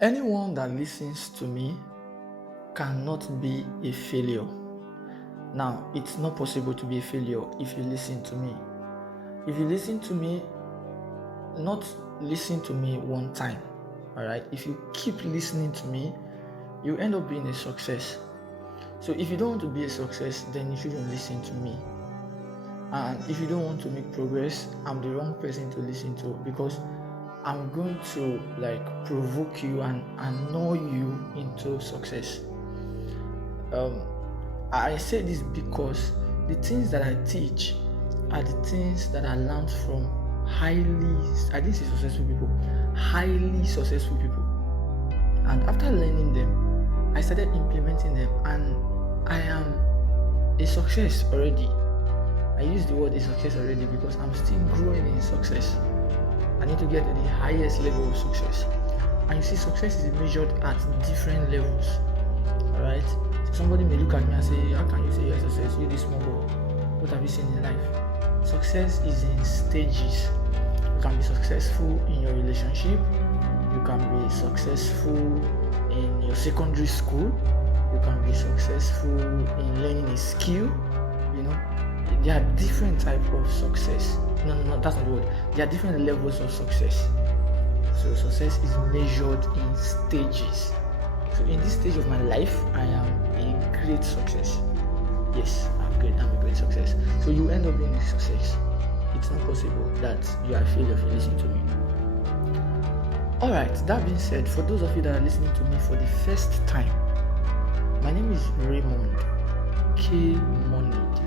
Anyone that listens to me cannot be a failure. Now, it's not possible to be a failure if you listen to me. If you listen to me, not listen to me one time, all right? If you keep listening to me, you end up being a success. So if you don't want to be a success, then you shouldn't listen to me. And if you don't want to make progress, I'm the wrong person to listen to, because I'm going to provoke you and annoy you into success. I say this because the things that I teach are the things that I learned from I didn't say successful people, highly successful people. And after learning them, I started implementing them, and I am a success already. I use the word a success already because I'm still growing in success. I need to get to the highest level of success. And you see, success is measured at different levels. Alright? So somebody may look at me and say, how can you say you're a success? You're this small boy. What have you seen in life? Success is in stages. You can be successful in your relationship. You can be successful in your secondary school. You can be successful in learning a skill. There are different types of success. No, that's not the word. There are different levels of success. So success is measured in stages. So in this stage of my life, I am a great success. Yes, I'm a great success. So you end up being a success. It's not possible that you are a failure if you listen to me. Alright, that being said, for those of you that are listening to me for the first time, my name is Raymond K. Monid.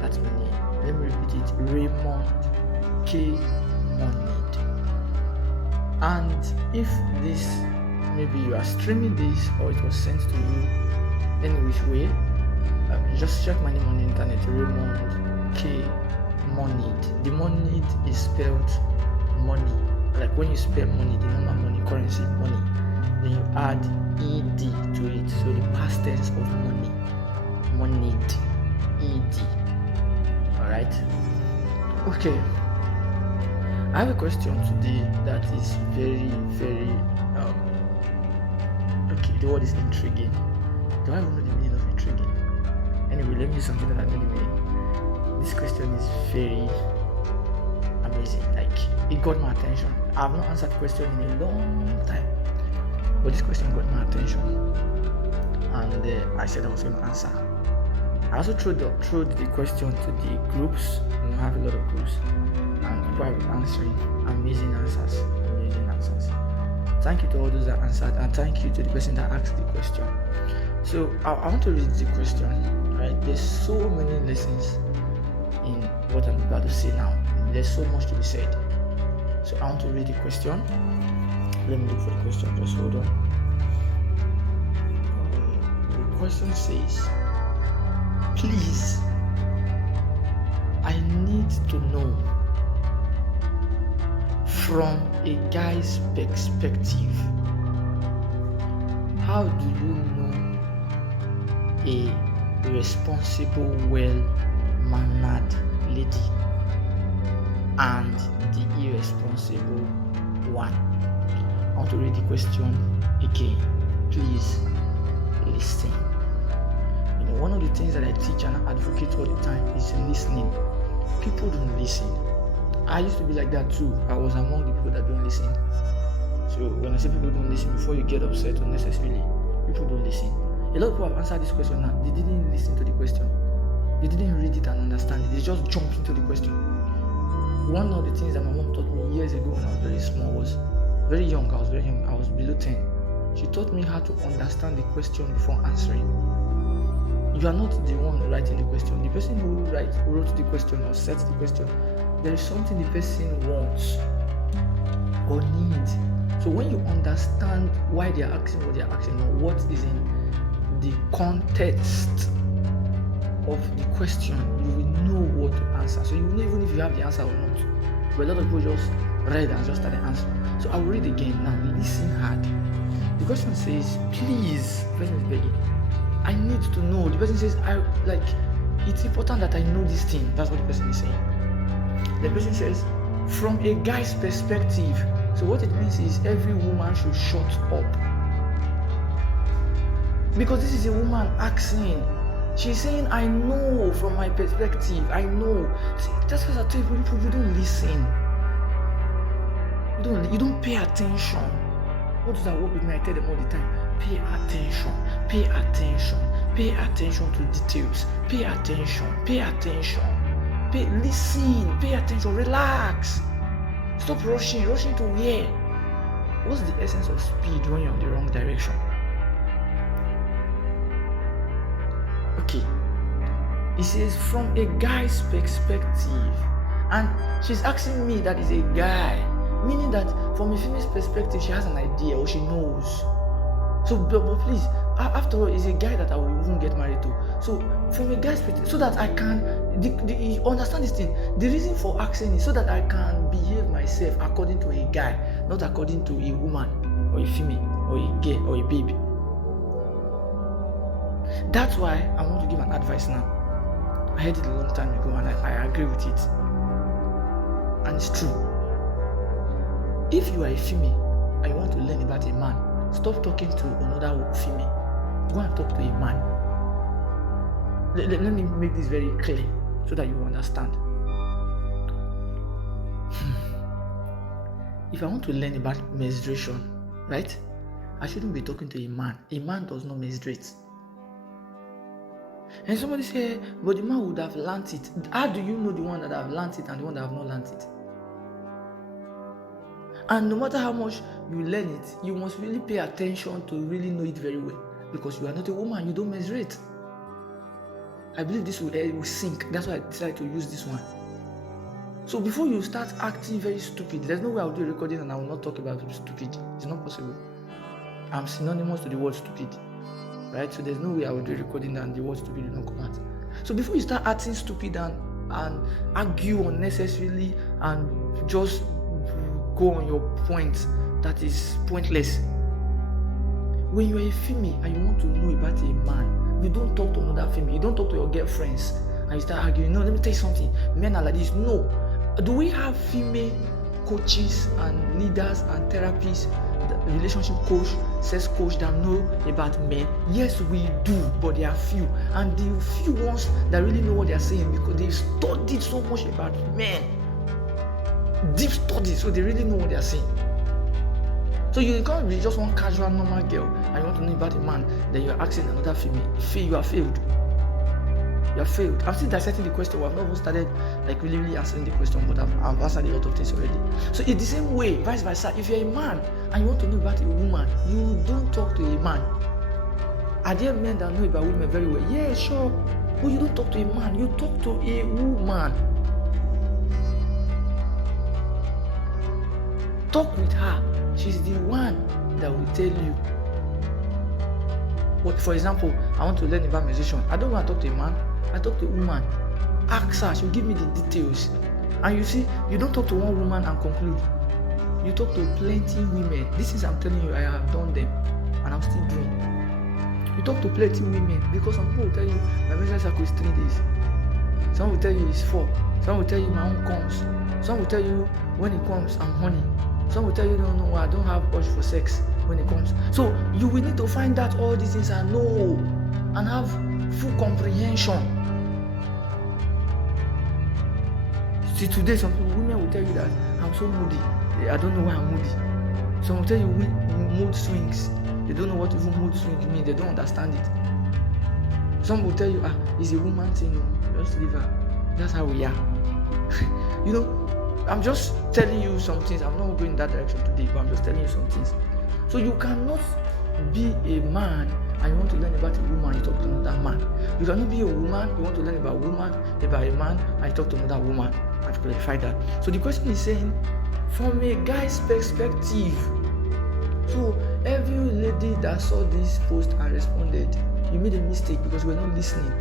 That's my name. Let me repeat it. Raymond K. Monid. And if this, maybe you are streaming this or it was sent to you any which way, just check my name on the internet. Raymond K. Monid. The Monid is spelled money. Like when you spell money, the normal money, currency, money. Then you add ed to it. So the past tense of money. Monid. Ed. Alright? Okay. I have a question today that is very, very okay, the word is intriguing. Do I even know the meaning of intriguing? Anyway, let me use something that I know the meaning. This question is very amazing. It got my attention. I have not answered the question in a long time, but this question got my attention, and I said I was going to answer. I also threw the question to the groups. I have a lot of groups, and people have been answering amazing answers. Thank you to all those that answered, and thank you to the person that asked the question. So I want to read the question. Right? There's so many lessons in what I'm about to say now. There's so much to be said. So I want to read the question. Let me look for the question. Just hold on. The question says, please, I need to know from a guy's perspective, how do you know a responsible, well-mannered lady and the irresponsible one? I want to read the question again. Please listen. One of the things that I teach and advocate all the time is listening. People don't listen. I used to be like that too. I was among the people that don't listen. So when I say people don't listen, before you get upset unnecessarily, people don't listen. A lot of people have answered this question now. They didn't listen to the question. They didn't read it and understand it. They just jumped into the question. One of the things that my mom taught me years ago when I was very small was very young. I was below 10. She taught me how to understand the question before answering. You are not the one writing the question. The person who wrote the question or sets the question, there is something the person wants or needs. So when you understand why they are asking what they are asking, or what is in the context of the question, you will know what to answer. So you will know even if you have the answer or not. But a lot of people just read and just started answering. So I will read again now. Listen hard. The question says, please, the person is begging, I need to know. The person says, it's important that I know this thing. That's what the person is saying. The person says, from a guy's perspective. So what it means is every woman should shut up. Because this is a woman asking. She's saying, I know from my perspective, I know. See, that's because I tell people, you don't listen. You don't pay attention. What does that work with me? I tell them all the time, pay attention, pay attention, pay attention to details, pay attention, pay attention, listen, pay attention, relax. Stop rushing to where? What's the essence of speed when you're in the wrong direction? Okay, it says from a guy's perspective, and she's asking me that is a guy, meaning that from a female's perspective she has an idea or she knows. So but please, after all, it's a guy that I will even get married to. So from a guy's perspective, so that I can understand this thing, the reason for asking is so that I can behave myself according to a guy, not according to a woman or a female or a girl or a baby. That's why I want to give an advice now. I heard it a long time ago and I agree with it. And it's true. If you are a female and you want to learn about a man, stop talking to another female. Go and talk to a man. Let me make this very clear so that you understand. If I want to learn about menstruation, right, I shouldn't be talking to a man. A man does not menstruate. And somebody say, but the man would have learnt it. How do you know the one that have learnt it and the one that have not learnt it? And no matter how much you learn it, you must really pay attention to really know it very well. Because you are not a woman, you don't menstruate. I believe this will sink. That's why I decided to use this one. So before you start acting very stupid, there's no way I'll do a recording and I will not talk about stupid. It's not possible. I'm synonymous to the word stupid. Right? So there's no way I will do a recording and the word stupid will not come out. So before you start acting stupid and argue unnecessarily and just go on your point that is pointless. When you're a female and you want to know about a man, you don't talk to another female, you don't talk to your girlfriends and you start arguing. No, let me tell you something. Men are like this. No. Do we have female coaches and leaders and therapists, relationship coach, sex coach that know about men? Yes, we do, but they are few. And the few ones that really know what they are saying because they've studied so much about men. Deep study, so they really know what they are saying. So you can't be just one casual normal girl and you want to know about a man, then you're asking another female. You are failed. You have failed. I'm still dissecting the question. I've not even started really answering the question, but I've answered a lot of things already. So it's the same way, vice versa. If you're a man and you want to know about a woman, you don't talk to a man. Are there men that know about women very well? Yeah, sure. But you don't talk to a man, you talk to a woman. Talk with her. She's the one that will tell you. What, for example, I want to learn about musician. I don't want to talk to a man. I talk to a woman. Ask her. She'll give me the details. And you see, you don't talk to one woman and conclude. You talk to plenty women. This is, I'm telling you, I have done them, and I'm still doing. You talk to plenty women because some people will tell you my menstrual cycle is 3 days. Some will tell you it's 4. Some will tell you my own comes. Some will tell you when it comes, I'm honey. Some will tell you, no, I don't have urge for sex when it comes. So you will need to find out all these things and know and have full comprehension. See, today some women will tell you that I'm so moody. I don't know why I'm moody. Some will tell you mood swings. They don't know what even mood swings mean. They don't understand it. Some will tell you, it's a woman thing. No, just leave her. That's how we are. I'm just telling you some things. I'm not going in that direction today, but I'm just telling you some things. So you cannot be a man and you want to learn about a woman, you talk to another man. You cannot be a woman, you want to learn about a woman, about a man, and you talk to another woman. I've clarified that. So the question is saying, from a guy's perspective. So every lady that saw this post and responded, you made a mistake because you were not listening.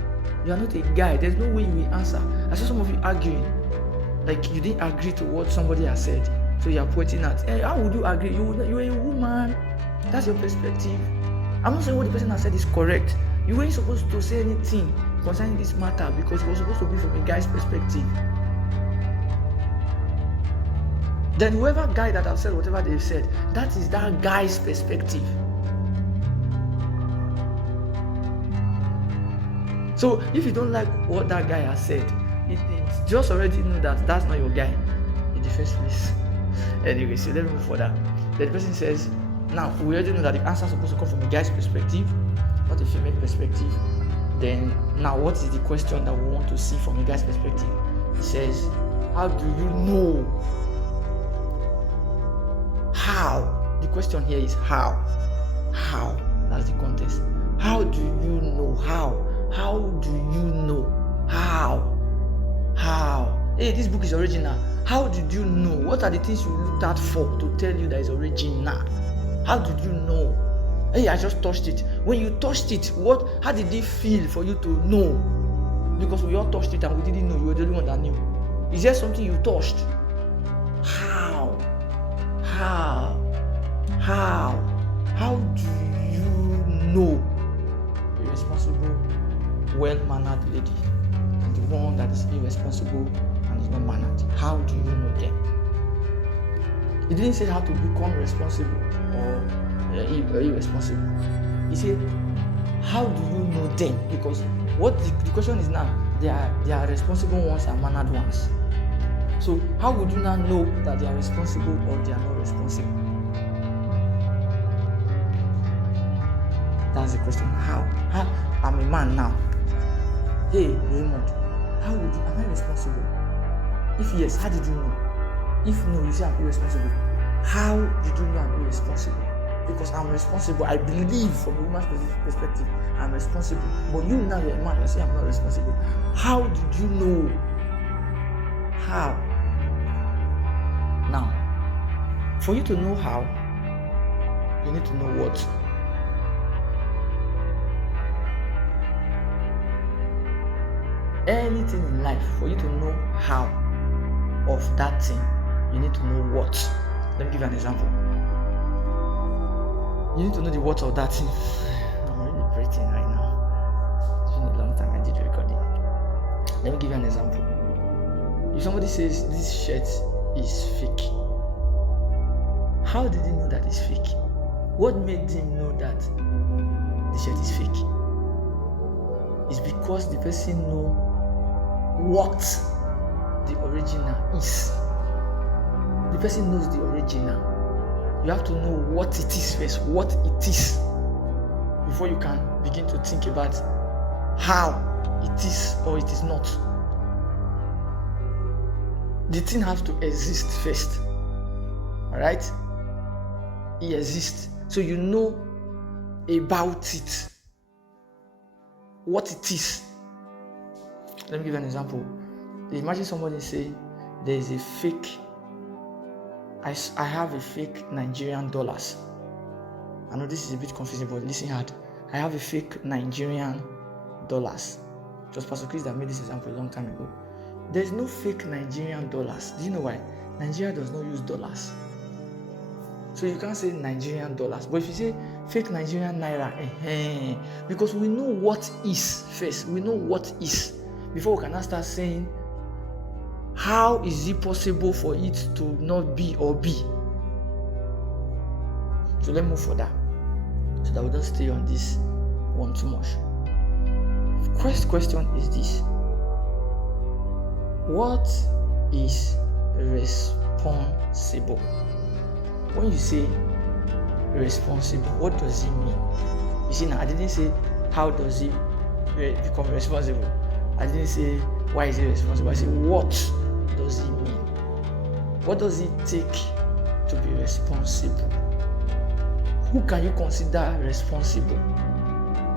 You are not a guy. There's no way you will answer. I saw some of you arguing. Like you didn't agree to what somebody has said. So you are pointing at, hey, how would you agree? You're a woman. That's your perspective. I'm not saying what the person has said is correct. You weren't supposed to say anything concerning this matter because it was supposed to be from a guy's perspective. then whoever guy that have said whatever they've said, that is that guy's perspective. So if you don't like what that guy has said, it just already know that that's not your guy in the first place. Anyway, so let me move further. The person says, now we already know that the answer is supposed to come from a guy's perspective, not a female perspective. Then now what is the question that we want to see from a guy's perspective? It says, how do you know? How? The question here is how. How? That's the context. How do you know? How? How do you know? How? How? Hey, this book is original. How did you know? What are the things you looked at for to tell you that it's original? How did you know? Hey, I just touched it. When you touched it, how did it feel for you to know? Because we all touched it and we didn't know. You were the only one that knew. Is there something you touched? How? How? How? How do you know? A responsible, well-mannered lady and the one that is irresponsible and is not mannered. How do you know them? It didn't say how to become responsible or irresponsible. He said, how do you know them? Because what the question is now, they are responsible ones and mannered ones. So how would you now know that they are responsible or they are not responsible? That's the question. How? I'm a man now. Hey, Raymond, am I responsible? If yes, how did you know? If no, you say I'm irresponsible. How did you know I'm irresponsible? Because I'm responsible. I believe from a woman's perspective, I'm responsible. But you now, you're a man, you say I'm not responsible. How did you know? How? Now, for you to know how, you need to know what. Anything in life, for you to know how of that thing, you need to know what. Let me give you an example. You need to know the what of that thing. I'm really breathing right now. It's been a long time I did recording. Let me give you an example. If somebody says this shirt is fake, how did he know that it's fake? What made him know that the shirt is fake? It's because the person knows what the original is. The person knows the original. You have to know what it is first, what it is, before you can begin to think about how it is or it is not. The thing has to exist first. Alright? It exists. So you know about it, what it is. Let me give you an example. Imagine somebody say there is a fake, I have a fake Nigerian dollars. I know this is a bit confusing, but listen hard. I have a fake Nigerian dollars. It was Pastor Chris that made this example a long time ago. There is no fake Nigerian dollars. Do you know why? Nigeria does not use dollars. So you can't say Nigerian dollars. But if you say fake Nigerian naira, because we know what is first. We know what is before we can now start saying how is it possible for it to not be or be. So let's move further so that we don't stay on this one too much. First question is this: what is responsible? When you say responsible, what does it mean? You see, now I didn't say how does it become responsible. I didn't say why is it responsible. I said what does it mean? What does it take to be responsible? Who can you consider responsible?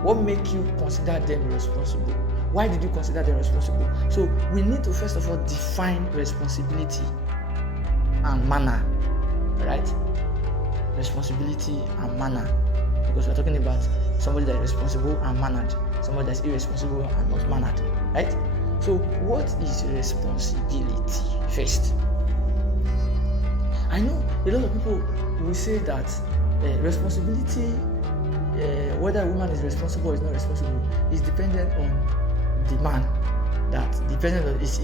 What makes you consider them responsible? Why did you consider them responsible? So we need to first of all define responsibility and manner, right? Responsibility and manner, because we're talking about somebody that is responsible and mannered, somebody that's irresponsible and not mannered, right? So what is responsibility first? I know a lot of people will say that responsibility, whether a woman is responsible or is not responsible, is dependent on the man. That dependent on his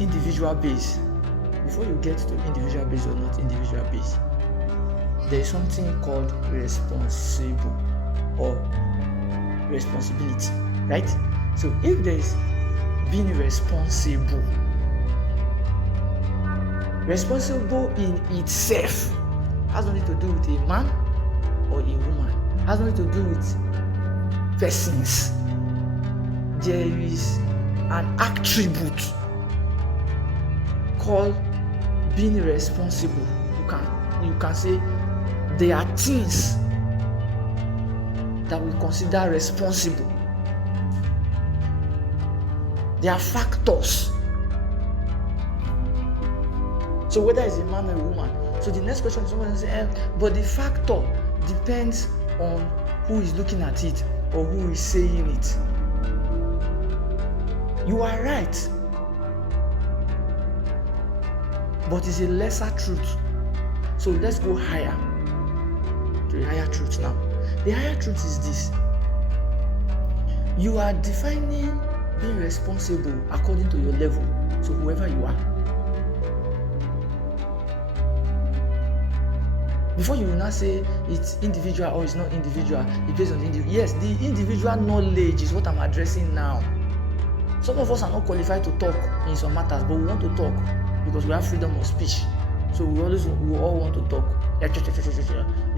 individual base. before you get to individual base or not individual base, there is something called responsible or responsibility, right? So if there is being responsible in itself has nothing to do with a man or a woman, has nothing to do with persons. There is an attribute called being responsible. You can say there are things that we consider responsible. There are factors. So whether it's a man or a woman. So the next question is someone will say, but the factor depends on who is looking at it or who is saying it. You are right, but it's a lesser truth. So let's go higher to the higher truth now. The higher truth is this: you are defining being responsible according to your level. So whoever you are. Before you will not say it's individual or it's not individual, it based on the individual. Yes, the individual knowledge is what I'm addressing now. Some of us are not qualified to talk in some matters, but we want to talk because we have freedom of speech. So we all want to talk. You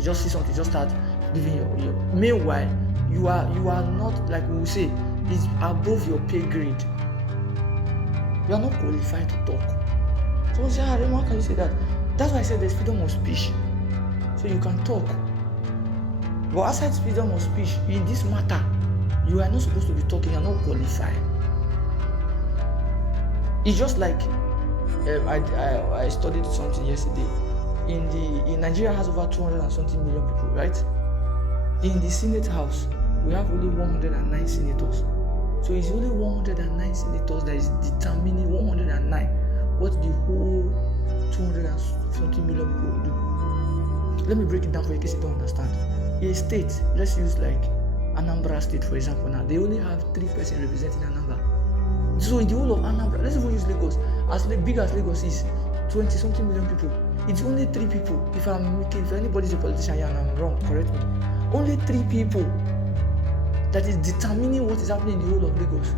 just see something, just start giving your. Meanwhile, you are not, like we will say, it's above your pay grade. You are not qualified to talk. Someone say, how can you say that? That's why I said there's freedom of speech. So you can talk. But outside freedom of speech, in this matter, you are not supposed to be talking, you are not qualified. It's just like I studied something yesterday. In Nigeria has over 200 and something million people, right? In the Senate House, we have only 109 senators. So it's only 109 senators that is determining 109 what the whole 200 and something million people will do. Let me break it down for you in case you don't understand. A state, let's use like Anambra State for example now, they only have 3 persons representing Anambra. So in the whole of Anambra, let's even use Lagos, as big as Lagos is, 20 something million people, it's only 3 people. If anybody's a politician here and I'm wrong, correct me. Only 3 people that is determining what is happening in the whole of Lagos.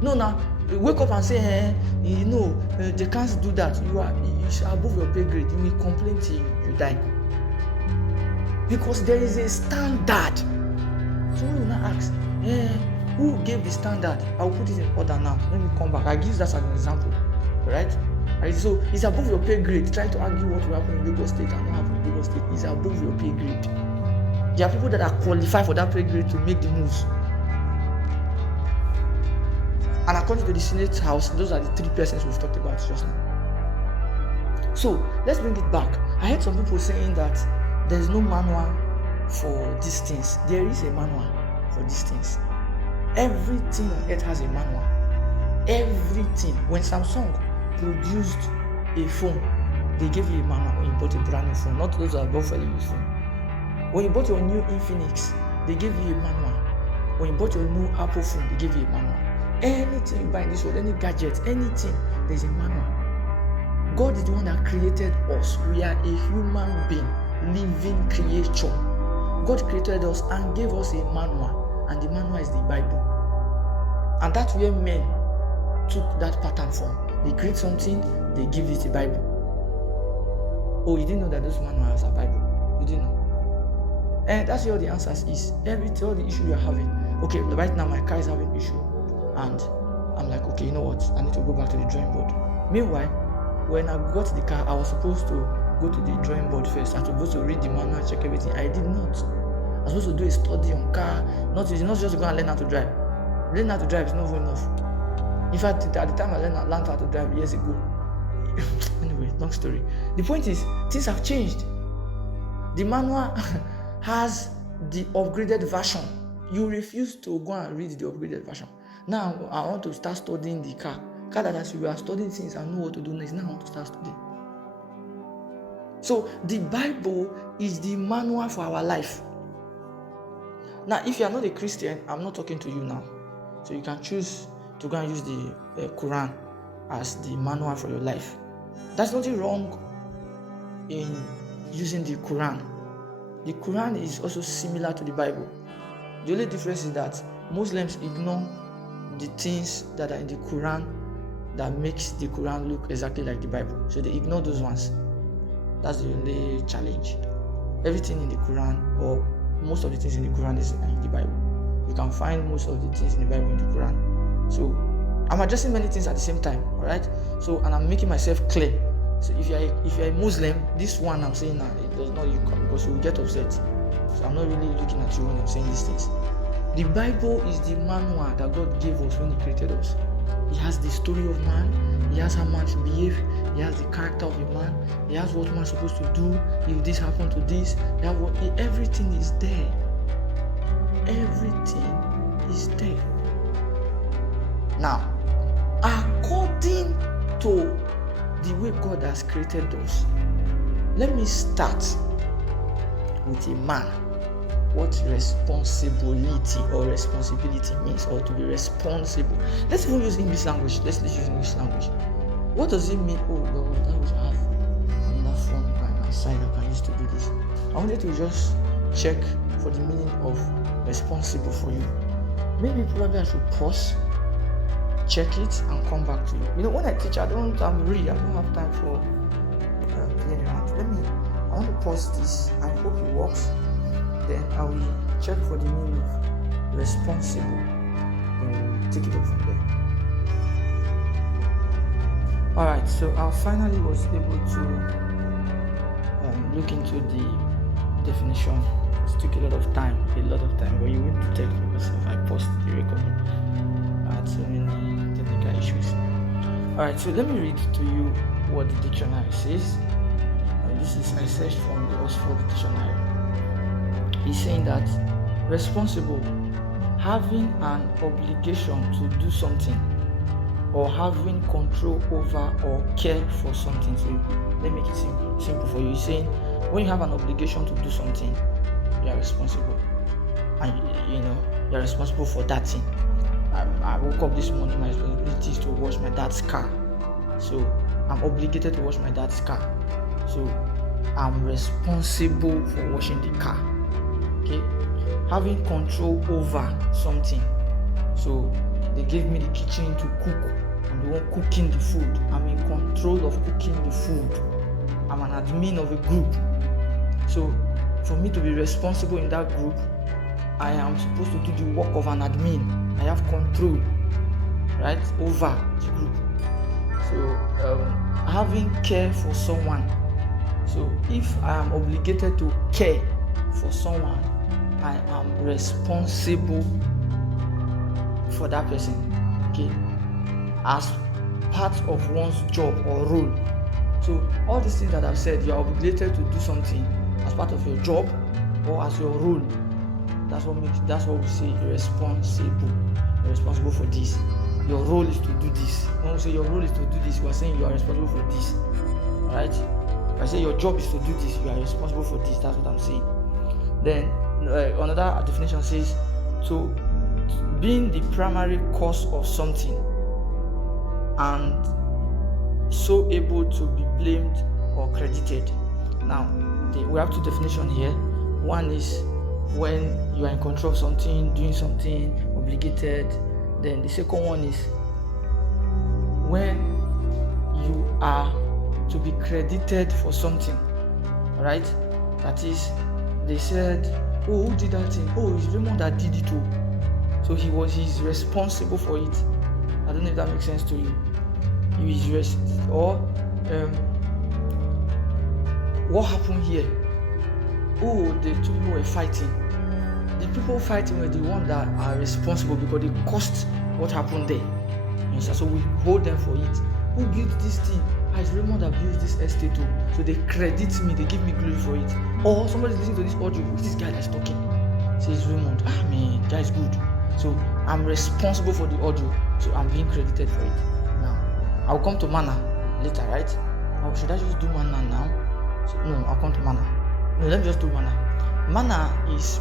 No, now wake up and say, they can't do that. You are above your pay grade. You will complain till you die. Because there is a standard. Someone will not ask, who gave the standard? I'll put it in order now. Let me come back. I give that as an example. Right? So it's above your pay grade. Try to argue what will happen in Lagos State and not happen in Lagos State. It's above your pay grade. There are people that are qualified for that pay grade to make the moves. And according to the Senate House, those are the 3 persons we've talked about just now. So let's bring it back. I heard some people saying that there is no manual for these things. There is a manual for these things. Everything on earth has a manual. Everything. When Samsung produced a phone, they gave you a manual when you bought a brand new phone, not those that are bought for you phone. When you bought your new Infinix, they gave you a manual. When you bought your new Apple phone, they gave you a manual. Anything you buy in this world, any gadget, anything, there's a manual. God is the one that created us. We are a human being, living creature. God created us and gave us a manual, and the manual is the Bible. And that's where men took that pattern from. They create something, they give it a Bible. Oh, you didn't know that those manuals are Bible? You didn't know? And that's where all the answers is. All the issue you're having. Okay, right now my car is having issue. And I'm like, okay, you know what? I need to go back to the drawing board. Meanwhile, when I got the car, I was supposed to go to the drawing board first. I was supposed to read the manual, check everything. I did not. I was supposed to do a study on car. Not just to go and learn how to drive. Learning how to drive is not good enough. In fact, at the time I learned how to drive years ago. Anyway, long story. The point is, things have changed. The manual has the upgraded version. You refuse to go and read the upgraded version. Now I want to start studying the car. That as we are studying things and know what to do next. Now I want to start studying. So the Bible is the manual for our life. Now, if you are not a Christian, I'm not talking to you now. So you can choose to go and use the Quran as the manual for your life. There's nothing wrong in using the Quran. The Quran is also similar to the Bible. The only difference is that Muslims ignore the things that are in the Quran that makes the Quran look exactly like the Bible. So they ignore those ones. That's the only challenge. Everything in the Quran, or most of the things in the Quran, is in the Bible. You can find most of the things in the Bible in the Quran. So I'm addressing many things at the same time, alright? So, and I'm making myself clear. So if you're a Muslim, this one I'm saying now, it does not you come, because you will get upset. So I'm not really looking at you when I'm saying these things. The Bible is the manual that God gave us when He created us. He has the story of man. He has how man should behave. He has the character of a man. He has what man is supposed to do. If this happened to this, everything is there. Everything is there. Now, according to the way God has created us, let me start with a man. What responsibility or responsibility means, or to be responsible. Let's even use English language. Let's use English language. What does it mean? Oh Lord, I wish I have another phone by my side I can use to do this. I wanted to just check for the meaning of responsible for you. Maybe probably I should pause, check it, and come back to you. When I teach, I don't have time for playing around. I want to pause this. I hope it works. Then I will check for the meaning of responsible. Then we'll take it up from there. Alright, so I finally was able to look into the definition. It took a lot of time, but you went to take because if I post the recording, I had so many technical issues. Alright, so let me read to you what the dictionary says. I searched from the Oxford Dictionary. He's saying that responsible, having an obligation to do something, or having control over or care for something. So let me make it simple for you. He's saying when you have an obligation to do something, you are responsible, and you're responsible for that thing. I woke up this morning, my responsibility is to wash my dad's car, so I'm obligated to wash my dad's car, so I'm responsible for washing the car. Okay, having control over something. So they gave me the kitchen to cook. I'm the one cooking the food. I'm in control of cooking the food. I'm an admin of a group. So for me to be responsible in that group, I am supposed to do the work of an admin. I have control, right, over the group. So having care for someone. So if I am obligated to care for someone, I am responsible for that person, okay, as part of one's job or role. So all these things that I've said, you are obligated to do something as part of your job or as your role. That's what we say responsible. You're responsible for this. Your role is to do this. When we say your role is to do this, we are saying you are responsible for this. Alright? If I say your job is to do this, you are responsible for this. That's what I'm saying. Then another definition says to being the primary cause of something and so able to be blamed or credited. Now, we have two definitions here. One is when you are in control of something, doing something, obligated. Then the second one is when you are to be credited for something. Alright? That is, they said, oh, who did that thing? Oh, it's Raymond that did it too. So he's responsible for it. I don't know if that makes sense to you. What happened here? Oh, the two people were fighting. The people fighting were the ones that are responsible because they caused what happened there. So we hold them for it. Who built this thing? It's Raymond that built this estate too. So they credit me, they give me glory for it. Or somebody's listening to this audio, who's this guy that's talking? Says Raymond, man, that is good. So I'm responsible for the audio, so I'm being credited for it. Now, I'll come to manna later, right? Or should I just do manna now? So, no, I'll come to manna. No, let me just do manna. Manna is,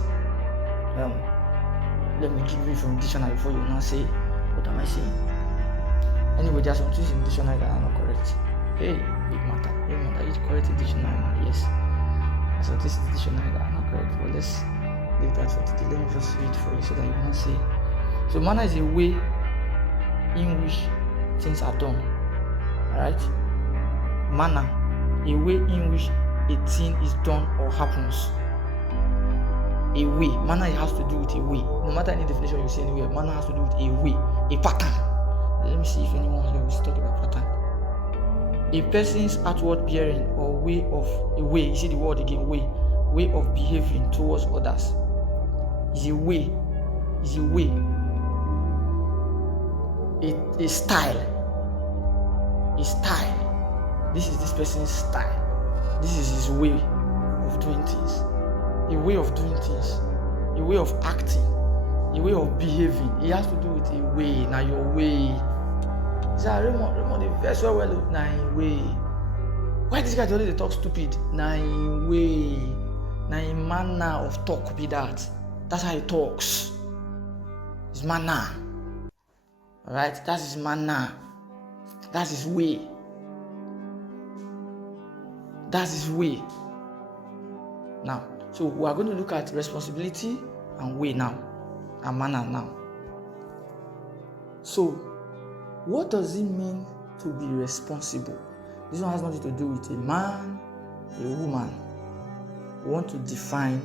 let me give you from the dictionary before you now say, what am I saying? Anyway, there are some things in the dictionary that are not correct. Hey, big matter. Remember, you correct the dictionary now. Yes. So this is the dictionary that I'm not correct, but let's leave that for today. Let me just read for you so that you will not say. So manner is a way in which things are done. Alright? Manner, a way in which a thing is done or happens. A way. Manner has to do with a way. No matter any definition you see anywhere, manner has to do with a way, a pattern. Let me see if anyone here will talk about pattern. A person's outward bearing or way of a way. You see the word again, way of behaving towards others. Is a way. Is a way. A style. A style. This is this person's style. This is his way of doing things. A way of doing things. A way of acting. A way of behaving. It has to do with a way. Now your way. Raymond, the verse well look na in way. Why this guy always talk stupid? Na in way. Na in manner of talk be that. That's how he talks. His manner. Alright? That's his manner. That's his way. That's his way. Now, so we are going to look at responsibility and way now. And manner now. So, what does it mean to be responsible? This one has nothing to do with a man, a woman. We want to define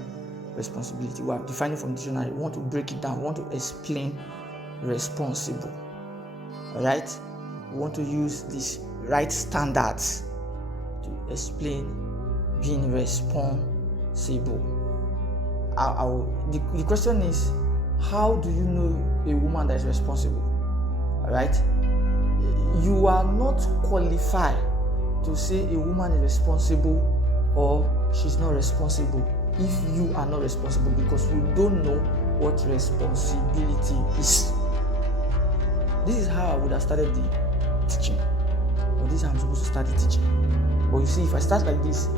responsibility. We are defining from the dictionary. We want to break it down. We want to explain responsible. Alright? We want to use these right standards to explain being responsible. The question is, how do you know a woman that is responsible? Alright? You are not qualified to say a woman is responsible or she's not responsible if you are not responsible, because you don't know what responsibility is. This is how I would have started the teaching, or this is how I'm supposed to start the teaching. But you see, if I start like this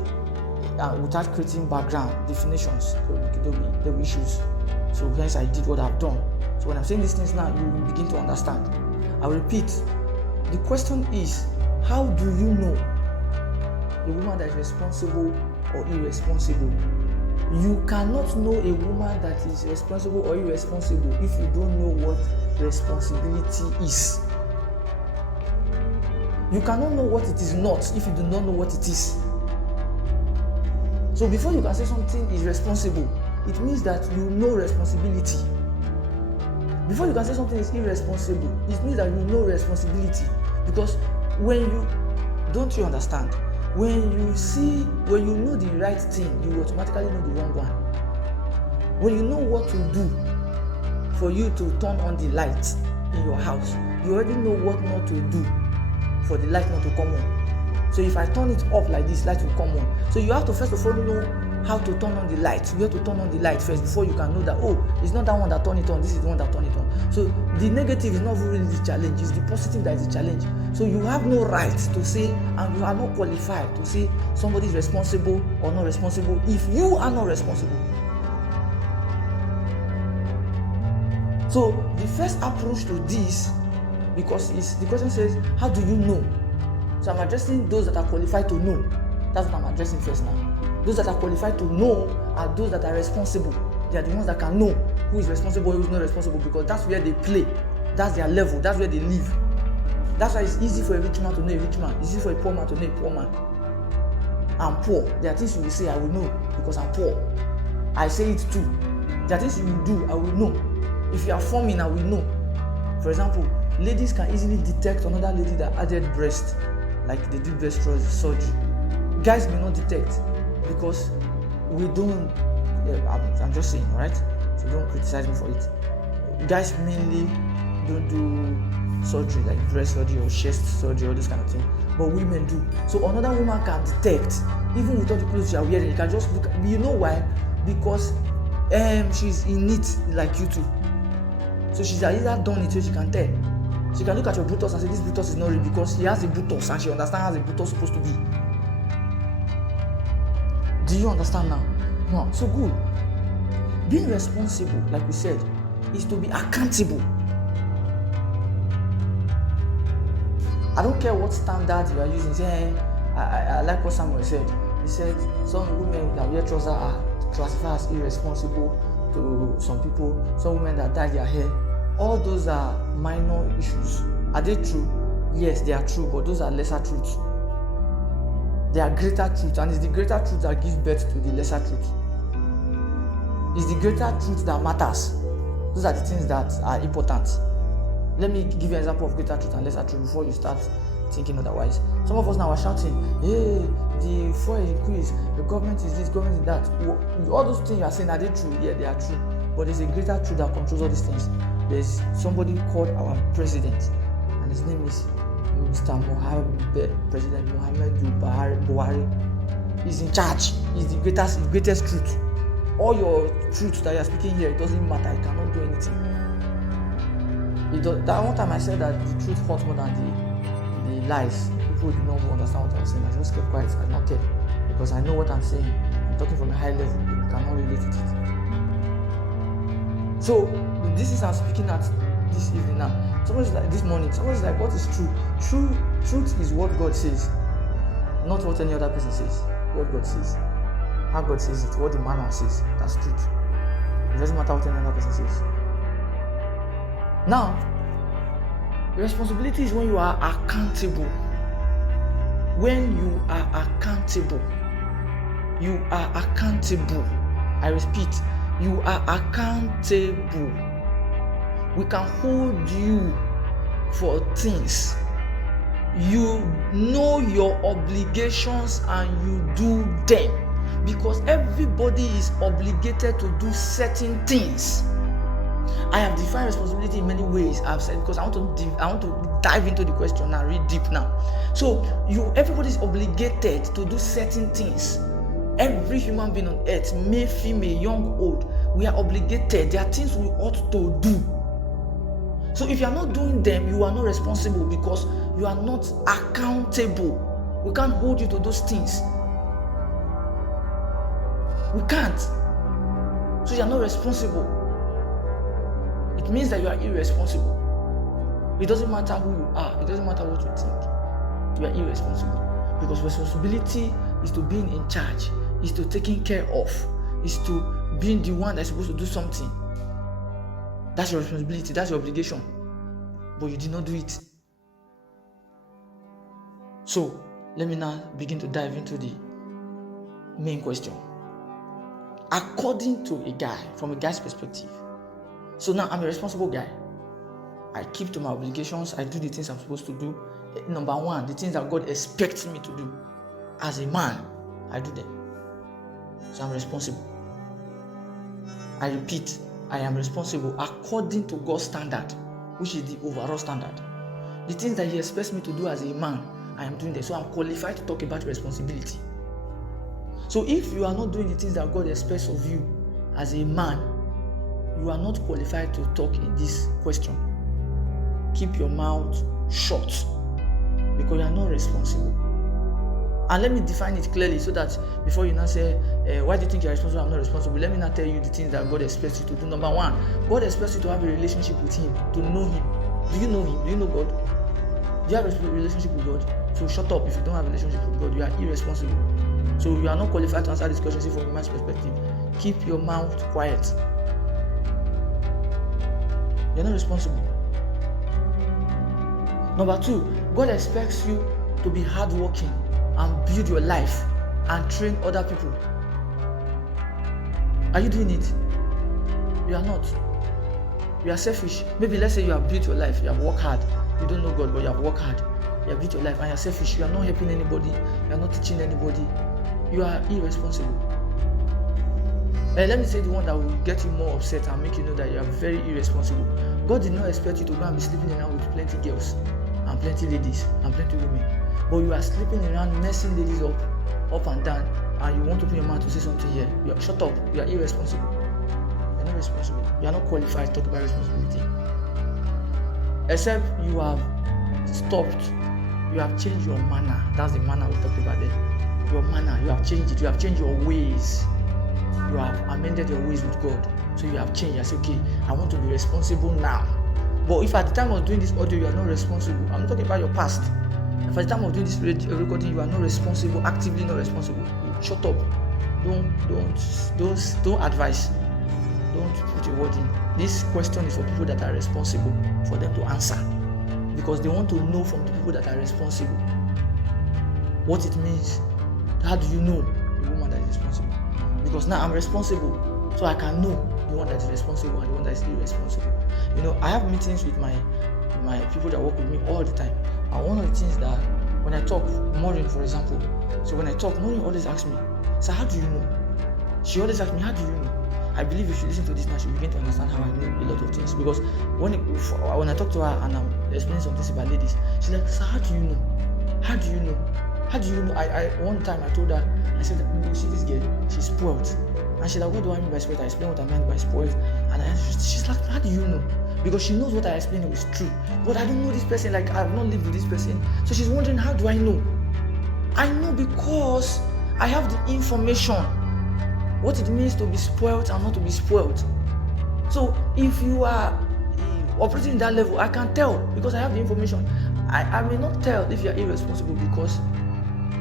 without creating background definitions, there will be issues. So hence I did what I've done. So when I'm saying these things now, you will begin to understand. I will repeat. The question is, how do you know a woman that is responsible or irresponsible? You cannot know a woman that is responsible or irresponsible if you don't know what responsibility is. You cannot know what it is not if you do not know what it is. So before you can say something is responsible, it means that you know responsibility. Before you can say something is irresponsible, it means that you know responsibility. Because when you understand? When you know the right thing, you automatically know the wrong one. When you know what to do for you to turn on the light in your house, you already know what not to do for the light not to come on. So if I turn it off like this, light will come on. So you have to first of all know how to turn on the light. You have to turn on the light first before you can know that, oh, it's not that one that turned it on, this is the one that turned it on. So the negative is not really the challenge, it's the positive that is the challenge. So you have no right to say, and you are not qualified to say somebody is responsible or not responsible if you are not responsible. So the first approach to this, because the question says, how do you know? So I'm addressing those that are qualified to know. That's what I'm addressing first now. Those that are qualified to know are those that are responsible. They are the ones that can know who is responsible and who is not responsible, because that's where they play. That's their level. That's where they live. That's why it's easy for a rich man to know a rich man. It's easy for a poor man to know a poor man. I'm poor. There are things you will say, I will know because I'm poor. I say it too. There are things you will do, I will know. If you are forming, I will know. For example, ladies can easily detect another lady that added breast, like they did breast surgery. Guys may not detect because we don't. I'm just saying, alright? So don't criticize me for it. Guys mainly don't do surgery like breast surgery or chest surgery or this kind of thing, but women do. So another woman can detect even without the clothes you are wearing. You can just look. You know why? Because she's in it like you too. So she's either done it so she can tell. She can look at your buttocks and say this buttocks is not real because she has a buttocks and she understands how the buttocks supposed to be. Do you understand now? No. So good. Being responsible, like we said, is to be accountable. I don't care what standard you are using. Say, I like what Samuel said. He said some women that wear trousers are classified as irresponsible to some people. Some women that dye their hair. All those are minor issues. Are they true? Yes, they are true, but those are lesser truths. They are greater truths, and it's the greater truth that gives birth to the lesser truth. It's the greater truth that matters. Those are the things that are important. Let me give you an example of greater truth and lesser truth before you start thinking otherwise. Some of us now are shouting, hey, the fuel increase, the government is this, government is that. All those things you are saying, are they true? Yeah, they are true. But there's a greater truth that controls all these things. There's somebody called our president, and his name is Mr. President Muhammadu Buhari. He's in charge. He's the greatest truth. All your truth that you are speaking here, it doesn't matter. You cannot do anything. That one time I said that the truth hurts more than the lies. People did not understand what I was saying. I just kept quiet. I did not care because I know what I'm saying. I'm talking from a high level. You cannot relate to it. So this is I'm speaking at this evening now. Someone's like this morning. Someone's like, what is true? Truth is what God says, not what any other person says. What God says, how God says it, what the manual says. That's truth. It doesn't matter what any other person says. Now, responsibility is when you are accountable. When you are accountable. You are accountable. I repeat, you are accountable. We can hold you for things. You know your obligations and you do them, because everybody is obligated to do certain things. I have defined responsibility in many ways. I've said because I want to dive into the question and read deep now. So everybody is obligated to do certain things. Every human being on earth, male, female, young, old, we are obligated. There are things we ought to do. So if you are not doing them, you are not responsible because you are not accountable. We can't hold you to those things. We can't. So you are not responsible. It means that you are irresponsible. It doesn't matter who you are. It doesn't matter what you think. You are irresponsible. Because responsibility is to being in charge, is to taking care of, is to being the one that's supposed to do something. That's your responsibility. That's your obligation. But you did not do it. So, let me now begin to dive into the main question. According to a guy, from a guy's perspective, so now I'm a responsible guy. I keep to my obligations. I do the things I'm supposed to do. Number one, the things that God expects me to do. As a man, I do them. So I'm responsible. I repeat, I am responsible according to God's standard, which is the overall standard. The things that He expects me to do as a man, I am doing them. So I'm qualified to talk about responsibility. So if you are not doing the things that God expects of you as a man, you are not qualified to talk in this question. Keep your mouth shut because you are not responsible. And let me define it clearly so that before you now say, why do you think you are responsible? I'm not responsible. Let me now tell you the things that God expects you to do. Number one, God expects you to have a relationship with Him, to know Him. Do you know Him? Do you know God? Do you have a relationship with God? So shut up if you don't have a relationship with God. You are irresponsible. So you are not qualified to answer this question from a man's perspective. Keep your mouth quiet. You're not responsible. Number two, God expects you to be hardworking and build your life and train other people. Are you doing it? You are not. You are selfish. Maybe let's say you have built your life, you have worked hard. You don't know God, but you have worked hard. You have built your life and you are selfish. You are not helping anybody. You are not teaching anybody. You are irresponsible. And let me say the one that will get you more upset and make you know that you are very irresponsible. God did not expect you to go and be sleeping around with plenty girls and plenty ladies and plenty women. But you are sleeping around, messing ladies up and down, and you want to put your mouth to say something here. Shut up. You are irresponsible. You are not responsible. You are not qualified to talk about responsibility. Except you have stopped. You have changed your manner. That's the manner we talked about there. Your manner. You have changed it. You have changed your ways. You have amended your ways with God. So you have changed. You say, okay, I want to be responsible now. But if at the time of doing this audio, you are not responsible, I'm not talking about your past. For the time of doing this recording, you are not responsible, actively not responsible. You shut up. Don't advise. Don't put a word in. This question is for people that are responsible, for them to answer, because they want to know from the people that are responsible what it means. How do you know the woman that is responsible? Because now I'm responsible, so I can know the one that is responsible and the one that is irresponsible. I have meetings with my people that work with me all the time, and one of the things that when I talk, Maureen, for example, so when I talk, Maureen always asks me, so how do you know? She always asks me, how do you know? I believe if you listen to this now, she will begin to understand how I know a lot of things. Because when I talk to her and I'm explaining some things about ladies, she's like, so how do you know? How do you know? How do you know? I one time I told her, I said, you see this girl, she's spoiled. And she's like, what do I mean by spoiled? I explained what I meant by spoiled. And she's like, how do you know? Because she knows what I explained was true. But I don't know this person, like I've not lived with this person. So she's wondering, how do I know? I know because I have the information. What it means to be spoiled and not to be spoiled. So if you are operating in that level, I can tell because I have the information. I may not tell if you are irresponsible because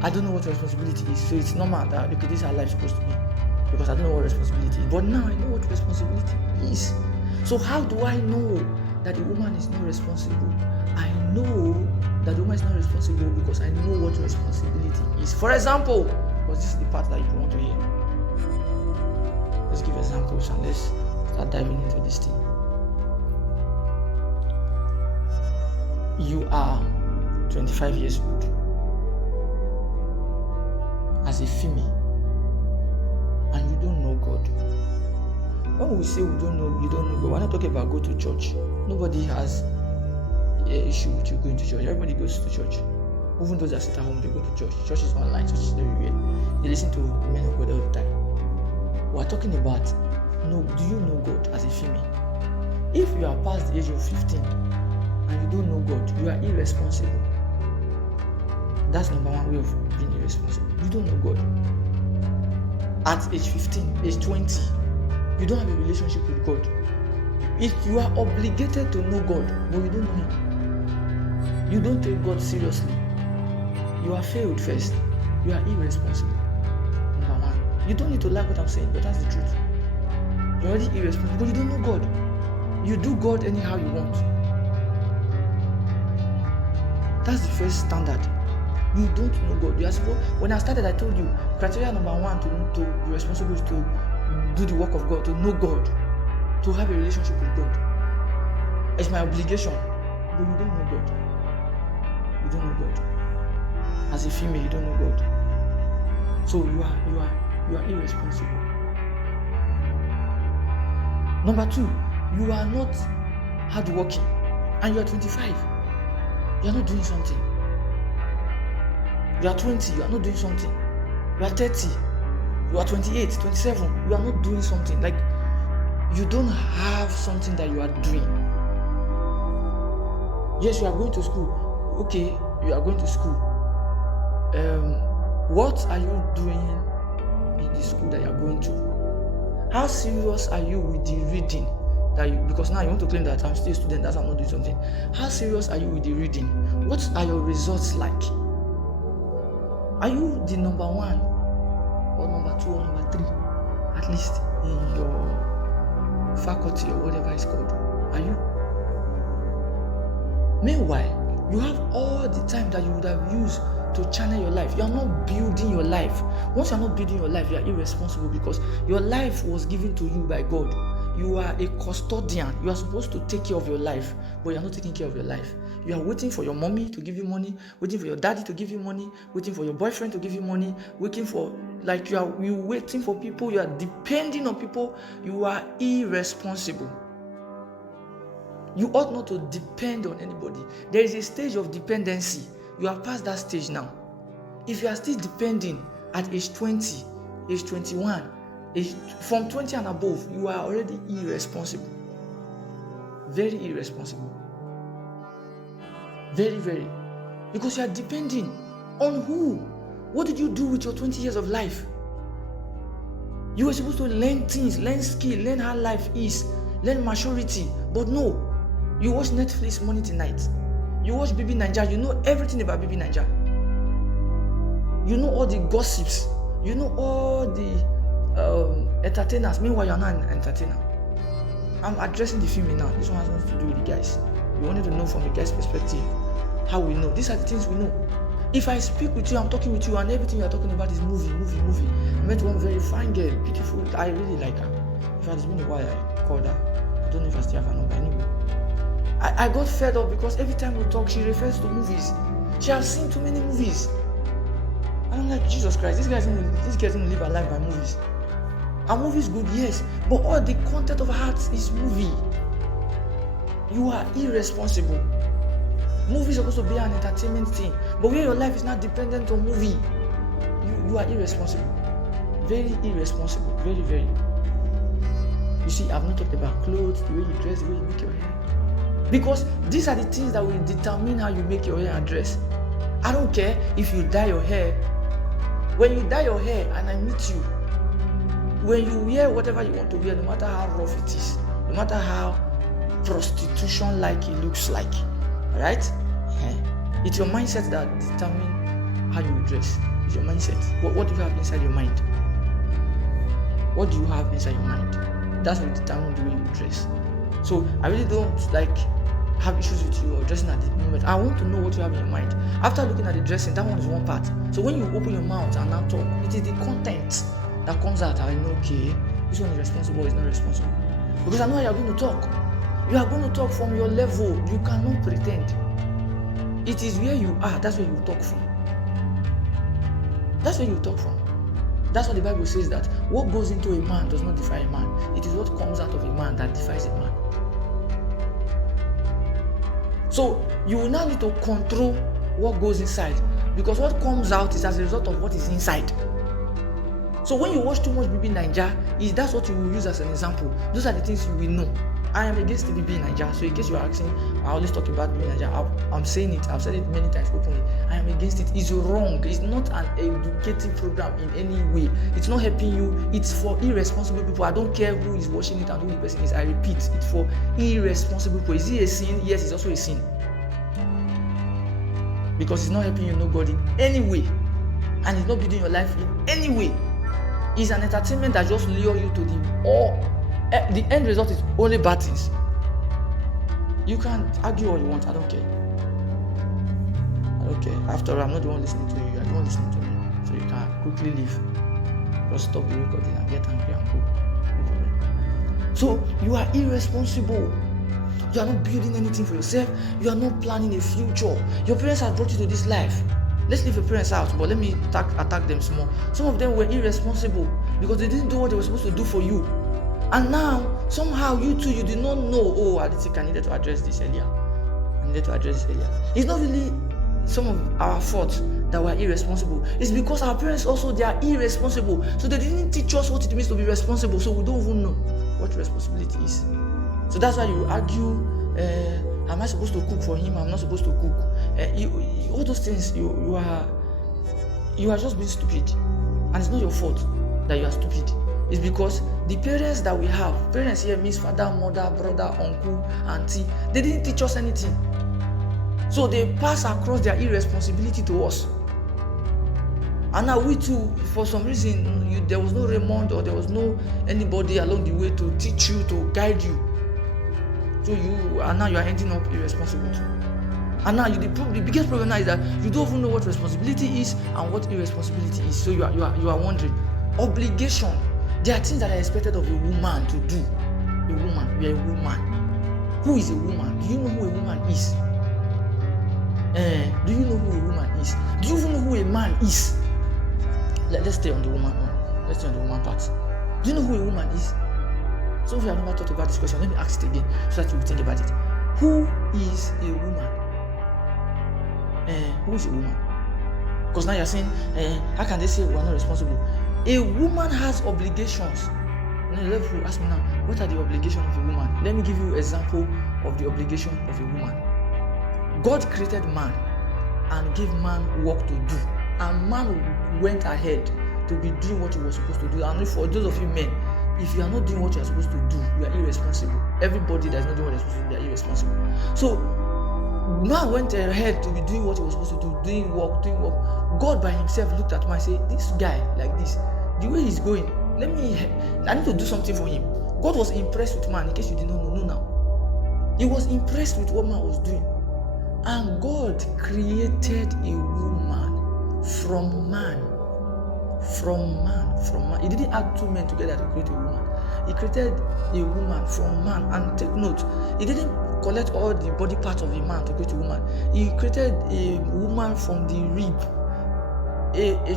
I don't know what responsibility is. So it's normal that this is how life is supposed to be, because I don't know what responsibility is. But now I know what responsibility is. So how do I know that the woman is not responsible? I know that the woman is not responsible because I know what responsibility is. For example, because this is the part that you want to hear. Let's give examples and let's start diving into this thing. You are 25 years old as a female and you don't know God. When we say you don't know God, we're not talking about go to church. Nobody has an issue with you going to church. Everybody goes to church. Even those that sit at home, they go to church. Church is online, church is everywhere. They listen to men of God all the time. We're talking about, do you know God as a female? If you are past the age of 15 and you don't know God, you are irresponsible. That's number one way of being irresponsible. You don't know God. At age 15, age 20, you don't have a relationship with God. If you are obligated to know God, but you don't know Him, you don't take God seriously, you are failed first. You are irresponsible. Number one. You don't need to like what I'm saying, but that's the truth. You're already irresponsible because you don't know God. You do God anyhow you want. That's the first standard. You don't know God. You are supposed, when I started, I told you, criteria number one to be responsible is to do the work of God, to know God, to have a relationship with God. It's my obligation. But you don't know God. You don't know God. As a female, you don't know God. So you are irresponsible. Number two, you are not hardworking and you are 25. You are not doing something. You are 20, you are not doing something. You are 30, you are 28, 27, you are not doing something. Like, you don't have something that you are doing. Yes, you are going to school. Okay, you are going to school. What are you doing in the school that you are going to? How serious are you with the reading? Because now you want to claim that I'm still a student, that I'm not doing something. How serious are you with the reading? What are your results like? Are you the number one or number two or number three, at least in your faculty or whatever it's called? Are you? Meanwhile, you have all the time that you would have used to channel your life. You are not building your life. Once you are not building your life, you are irresponsible because your life was given to you by God. You are a custodian. You are supposed to take care of your life, but you are not taking care of your life. You are waiting for your mommy to give you money, waiting for your daddy to give you money, waiting for your boyfriend to give you money, waiting for, like, you waiting for people, you are depending on people. You are irresponsible. You ought not to depend on anybody. There is a stage of dependency. You are past that stage now. If you are still depending at age 20, age 21, from 20 and above, you are already irresponsible. Very irresponsible. Very, very. Because you are depending on who? What did you do with your 20 years of life? You were supposed to learn things, learn skill, learn how life is, learn maturity. But no, you watch Netflix morning to night. You watch BB Naija, you know everything about BB Naija. You know all the gossips. You know all the entertainers. Meanwhile, you're not an entertainer. I'm addressing the female now. This one has nothing to do with the guys. You wanted to know from the guy's perspective how we know. These are the things we know. If I speak with you, I'm talking with you, and everything you're talking about is movie. I met one very fine girl, beautiful. I really like her. In fact, it's been a while I called her. I don't know if I still have her number anyway. I got fed up because every time we talk, she refers to movies. She has seen too many movies. And I'm like, Jesus Christ, this guy's gonna live her life by movies. Are movies good? Yes. But all the content of her heart is movie. You are irresponsible. Movie is supposed to be an entertainment thing. But where your life is not dependent on movie, you are irresponsible. Very irresponsible. Very, very. You see, I've not talked about clothes, the way you dress, the way you make your hair. Because these are the things that will determine how you make your hair and dress. I don't care if you dye your hair. When you dye your hair and I meet you, when you wear whatever you want to wear, no matter how rough it is, no matter how prostitution-like it looks like, right? It's your mindset that determines how you dress. It's your mindset. What do you have inside your mind? What do you have inside your mind? That will determine the way you dress. So I really don't have issues with you or dressing at the moment. I want to know what you have in your mind. After looking at the dressing, that one is one part. So when you open your mouth and now talk, it is the content that comes out. I know, okay, this one is responsible, it's not responsible. Because I know how you are going to talk. You are going to talk from your level. You cannot pretend. It is where you are. That's where you talk from. That's where you talk from. That's what the Bible says, that what goes into a man does not defy a man. It is what comes out of a man that defies a man. So you will now need to control what goes inside, because what comes out is as a result of what is inside. So when you watch too much BB Naija, that's what you will use as an example. Those are the things you will know. I am against the BB Naija. So in case you are asking, I always talk about BB Naija. I'm saying it. I've said it many times openly. I am against it. It's wrong. It's not an educative program in any way. It's not helping you. It's for irresponsible people. I don't care who is watching it and who the person is. I repeat, it's for irresponsible people. Is it a sin? Yes, it's also a sin. Because it's not helping you know God in any way. And it's not building your life in any way. It's an entertainment that just lure you to the end result is only bad things. You can argue all you want. I don't care. After all, I'm not the one listening to you. You're the one listening to me. So you can quickly leave. Just stop the recording and get angry and go. So you are irresponsible. You are not building anything for yourself. You are not planning a future. Your parents have brought you to this life. Let's leave your parents out, but let me attack them small. Some of them were irresponsible because they didn't do what they were supposed to do for you. And now, somehow, you did not know, I needed to address this earlier. It's not really some of our faults that were irresponsible. It's because our parents also, they are irresponsible. So they didn't teach us what it means to be responsible, so we don't even know what responsibility is. So that's why you argue, am I supposed to cook for him? I'm not supposed to cook. All those things, you are just being stupid. And it's not your fault that you are stupid. It's because the parents that we have, parents here means father, mother, brother, uncle, auntie, they didn't teach us anything. So they pass across their irresponsibility to us. And now we too, for some reason, there was no Raymond or there was no anybody along the way to teach you, to guide you. So now you are ending up irresponsible too. And now the biggest problem now is that you don't even know what responsibility is and what irresponsibility is. So you are wondering. Obligation. There are things that are expected of a woman to do. A woman. You are a woman. Who is a woman? Do you know who a woman is? Do you know who a woman is? Do you even know who a man is? Let's stay on the woman one. Let's stay on the woman part. Do you know who a woman is? Some of you have never thought about this question. Let me ask it again so that you will think about it. Who is a woman? Who is a woman? Because now you're saying, how can they say we are not responsible? A woman has obligations. And then you ask me now, what are the obligations of a woman? Let me give you an example of the obligation of a woman. God created man and gave man work to do. And man went ahead to be doing what he was supposed to do. And for those of you men, if you are not doing what you are supposed to do, you are irresponsible. Everybody that is not doing what they are supposed to do, they are irresponsible. So Man went ahead to be doing what he was supposed to do, doing work. God by himself looked at man and said, this guy like this, the way he's going, I need to do something for him. God was impressed with man, in case you did not know now. He was impressed with what man was doing. And God created a woman from man. He didn't add two men together to create a woman. He created a woman from man. And take note, he didn't collect all the body parts of a man to create a woman. He created a woman from the rib,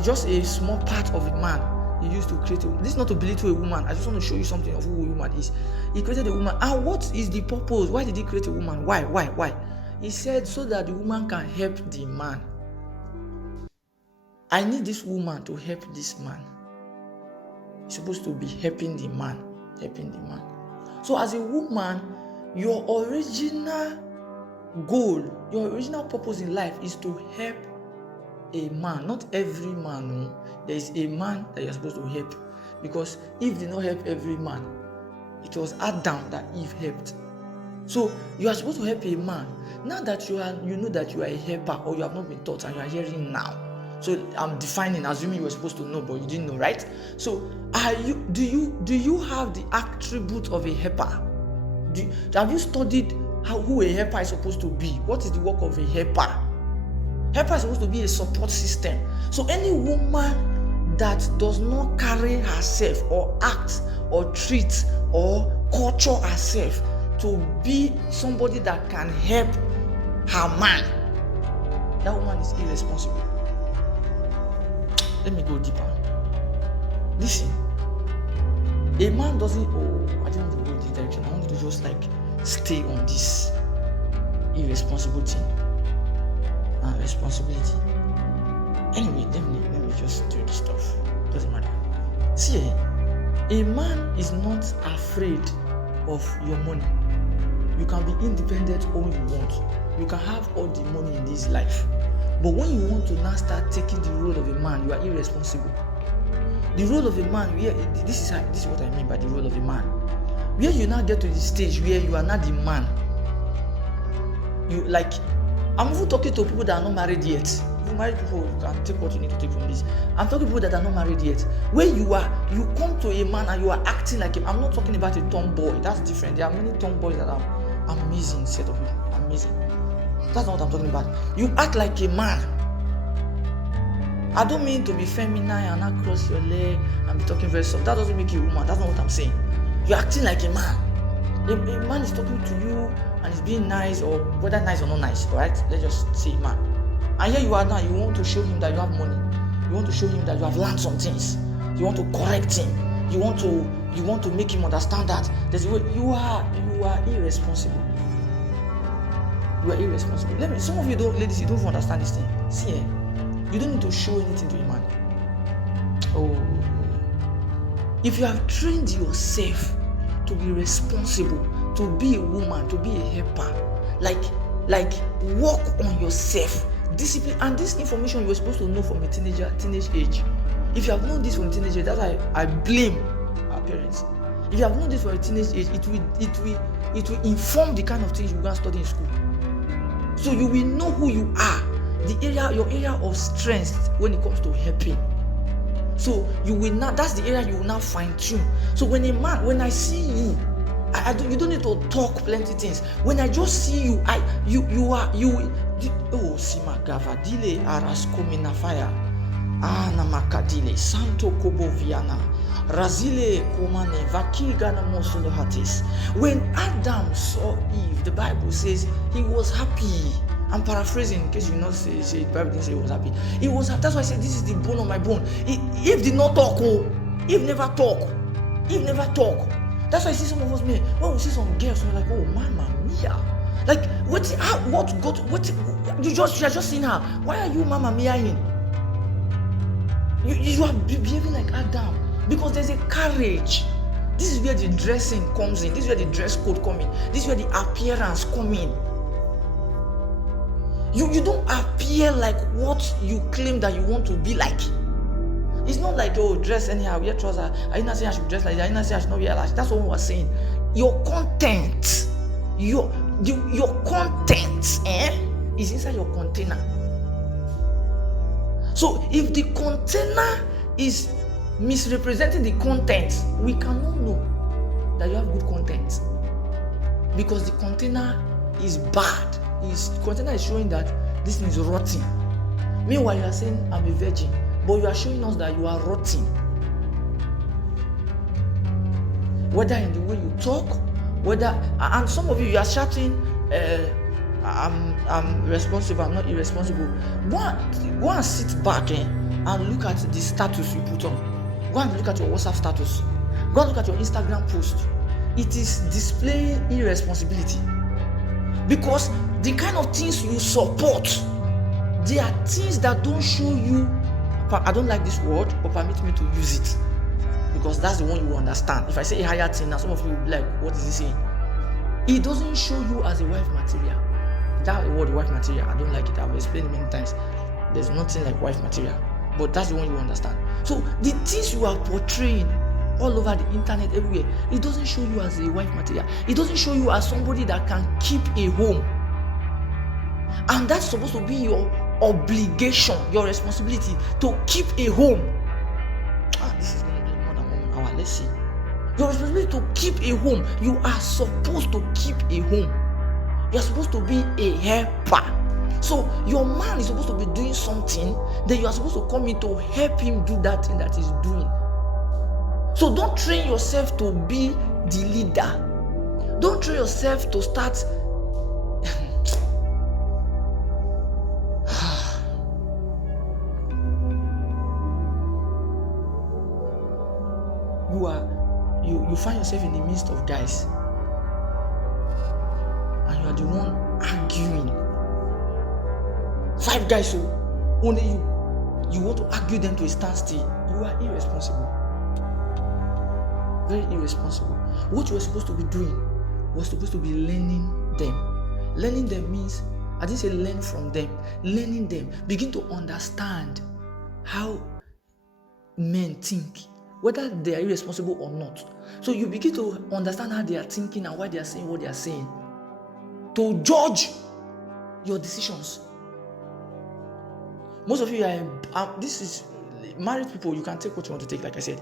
just a small part of a man. He used to create this is not to belittle a woman. I just want to show you something of who a woman is. He created a woman. And what is the purpose? Why did he create a woman? Why? He said so that the woman can help the man. I need this woman to help this man. It's supposed to be helping the man. So as a woman, your original goal, your original purpose in life is to help a man. Not every man. No. There is a man that you're supposed to help. Because Eve did not help every man. It was Adam that Eve helped. So you are supposed to help a man. Now that you know that you are a helper, or you have not been taught and you are hearing now. So I'm defining, assuming you were supposed to know, but you didn't know, right? So do you have the attribute of a helper? Have you studied who a helper is supposed to be? What is the work of a helper? Helper is supposed to be a support system. So any woman that does not carry herself or act or treat or culture herself to be somebody that can help her man, that woman is irresponsible. Let me go deeper. Listen, a man doesn't, I don't want to go in this direction. I want to just stay on this irresponsible thing. Responsibility. Anyway, let me just do this stuff. Doesn't matter. See, a man is not afraid of your money. You can be independent all you want. You can have all the money in this life. But when you want to now start taking the role of a man, you are irresponsible. The role of a man, this is what I mean by the role of a man. Where you now get to the stage where you are not the man. I'm even talking to people that are not married yet. If you married people, you can take what you need to take from this. I'm talking to people that are not married yet. Where you come to a man and you are acting like him. I'm not talking about a tomboy. That's different. There are many tomboys that are amazing set of people. Amazing. That's not what I'm talking about. You act like a man. I don't mean to be feminine and not cross your leg and be talking very soft. That doesn't make you a woman. That's not what I'm saying. You're acting like a man. A man is talking to you and is being nice, or whether nice or not nice, right? Let's just say man. And here you are now, you want to show him that you have money. You want to show him that you have learned some things. You want to correct him. You want to make him understand that there's a way you are irresponsible. You are irresponsible. Some of you ladies, you don't understand this thing. See, you don't need to show anything to a man. If you have trained yourself to be responsible, to be a woman, to be a helper, like work on yourself, discipline, and this information you're supposed to know from a teenage age. If you have known this from a teenage age, that's why I blame our parents. If you have known this from a teenage age, it will inform the kind of things you can study in school. So you will know who you are, your area of strength when it comes to helping. So you will now, that's the area you will now fine tune. So when I see you, you don't need to talk plenty things. When I just see you, Sima Gavadile Araskomina Fire, Namakadile, Santo Kobo Viana, Razile Komane, Vakigana Mosolohatis. When Adam saw Eve, the Bible says he was happy. I'm paraphrasing in case you not say the Bible didn't say he was happy. He was happy. That's why I said this is the bone of my bone. Eve did not talk. Eve never talk. That's why I see some of us, when we see some girls, we're like, oh, Mamma Mia. Like, what you are just seeing her. Why are you Mamma Mia-ing? You are behaving like Adam. Because there's a courage. This is where the dressing comes in. This is where the dress code comes in. This is where the appearance comes in. You don't appear like what you claim that you want to be like. It's not like, dress anyhow, wear trousers. Are you not saying I should dress like that? Are you not saying I should not wear like that? That's what we were saying. Your content your content is inside your container. So if the container is misrepresenting the content, we cannot know that you have good content, because the container is bad. The container is showing that this thing is rotten. Meanwhile, you are saying I'm a virgin, but you are showing us that you are rotten. Whether in the way you talk, and some of you are shouting, I'm responsible, I'm not irresponsible. Go and sit back and look at the status you put on. Go and look at your WhatsApp status. Go and look at your Instagram post. It is displaying irresponsibility, because the kind of things you support, they are things that don't show you. I don't like this word, but permit me to use it, because that's the one you will understand. If I say a higher thing, now some of you will be like, what is he saying? It doesn't show you as a wife material. That word, wife material, I don't like it. I've explained it many times. There's nothing like wife material, but that's the one you will understand. So the things you are portraying all over the internet, everywhere, it doesn't show you as a wife material. It doesn't show you as somebody that can keep a home. And that's supposed to be your obligation, your responsibility, to keep a home. This is going to be more than 1 hour. Let's see. Your responsibility to keep a home. You are supposed to keep a home. You are supposed to be a helper. So your man is supposed to be doing something, then you are supposed to come in to help him do that thing that he's doing. So don't train yourself to be the leader. Don't train yourself to start you find yourself in the midst of guys, and you are the one arguing. 5 guys, so only you want to argue them to a standstill. You are irresponsible. Very irresponsible. What you were supposed to be doing was supposed to be learning them. Learning them means, I didn't say learn from them. Learning them. Begin to understand how men think, whether they are irresponsible or not. So you begin to understand how they are thinking and why they are saying what they are saying, to judge your decisions. Most of you are, this is married people. You can take what you want to take. Like I said,